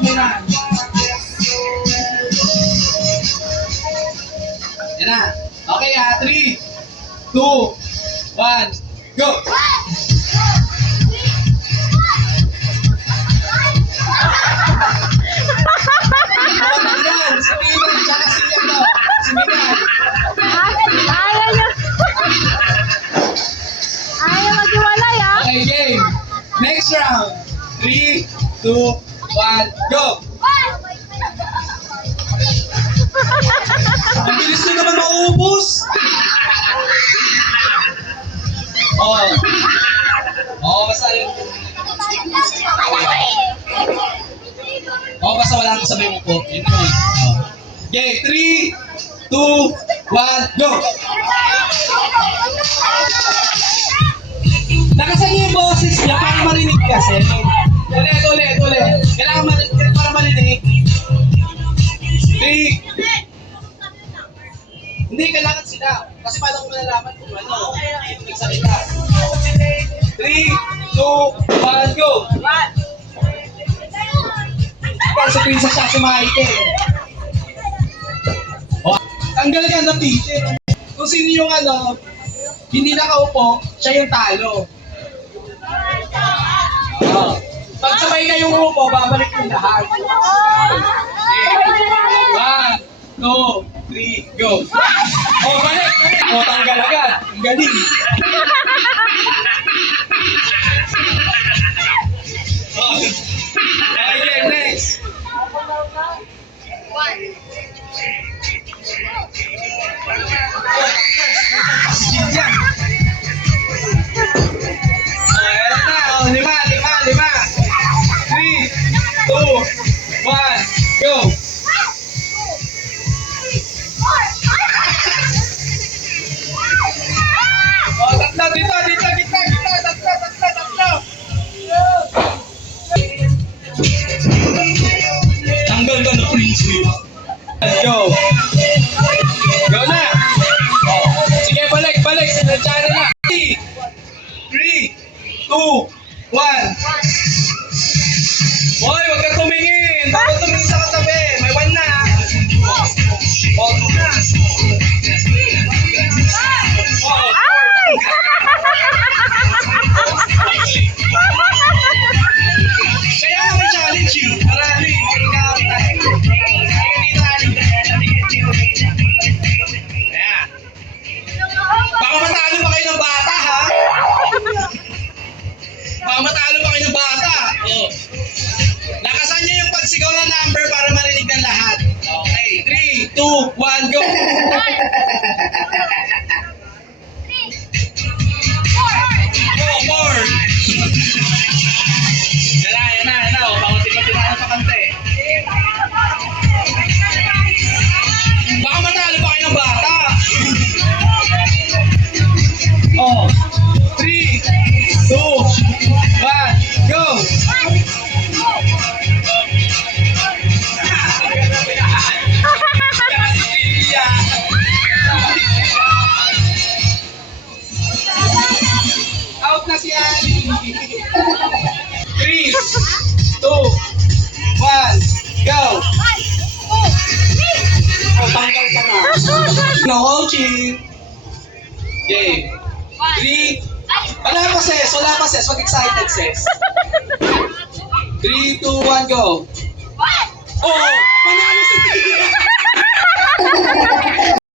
Okay na. Yan na. Okay 3, 2, 1, go! Yan! Si Milan, tsaka si ano, si Milan. Ayaw niya. Ayaw maghiwalay, ah. Okay, game. Next round. 3, 2, 1, go! Ang bilis nyo naman mauubos! Basta yun. Basta wala kang sabay mo po. Yun yun. Okay, 3, 2, 1, go! Nakasan niyo yung boses niya para marinig kasi. Ulit. Kailangan marinig para marinig. 3. Hindi, kailangan sila. Kasi paano ko malalaman kung ano. Nagsalita. 3, 2, 1, go! Para sa princess siya si Michael. Tanggal ka ng teacher. Kung sino yung ano, hindi nakaupo, siya yung talo. Pag sabay kayong upo, babalik yung lahat. 1, 2, 3, go! Balik! Tanggal agad. Ang galing. Okay, next. Lima. 3, 2, 1, go! Tatlo, gitna. Tatlo. Tanggal ka na, princess. Let's go. Go na. Sige, balik. Sinadya na. 3, 2, 1. Hoy, huwag ka tumingin. Dapat tumingin sa katabi. May 1 na. Kaya may challenge yun. Marami. Baka matalo pa kayo ng bata, ha? Lakasan niyo yung pagsigaw ng number para marinig ng lahat. Okay, 3, 2, 1, go! 4. Yan na. Pakunti-kunti na pa kante. Baka matalo pa kayo ng bata. 3, 2, 1, go! Out na si Ali. 3, 2, 1, go! Tanggal ka na. No coaching. Okay. 3. Wala pa ses. Wag excited ses. 3, 2, 1, go! Oh!